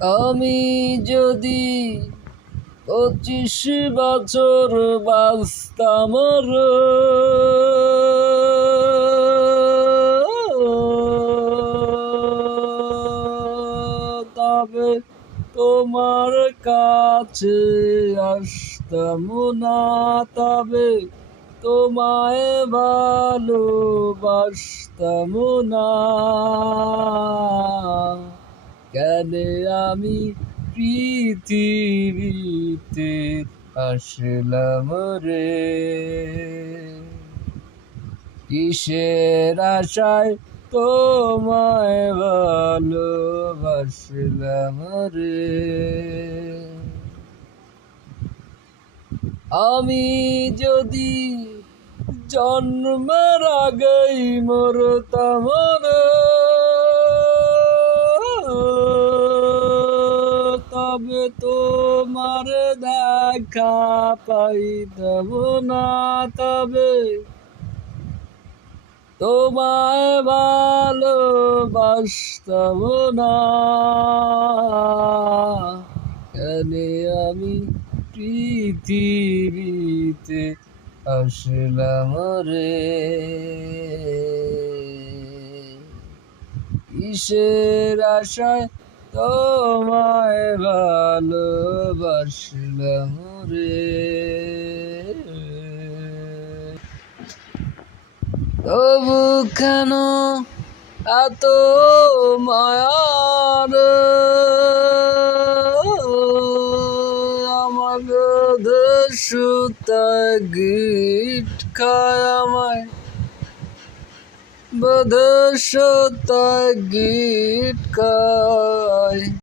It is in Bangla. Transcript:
আমি যদি পঁচিশ বছর বাঁচতাম তবে তোমার কাছে আসতাম না তবে তোমায় ভালোবাসতাম না। কেন আমি পৃথিবীতে আসলাম রে? কিসের আশায় তোমায় ভালোবাসলাম রে? আমি যদি জন্মের আগেই মরতাম রে তোমার দেখা পাইতাম না তবে। তোমায় ভালোবাসতাম না। কেন আমি পৃথিবীতে আসলাম রে। কিসের আশায় তোমায় ভালোবাসলাম রে। তবু কেন এত মায়ার? আমার সুতায় গিট খায় আমায়। বোধ সুতায় গিট খায়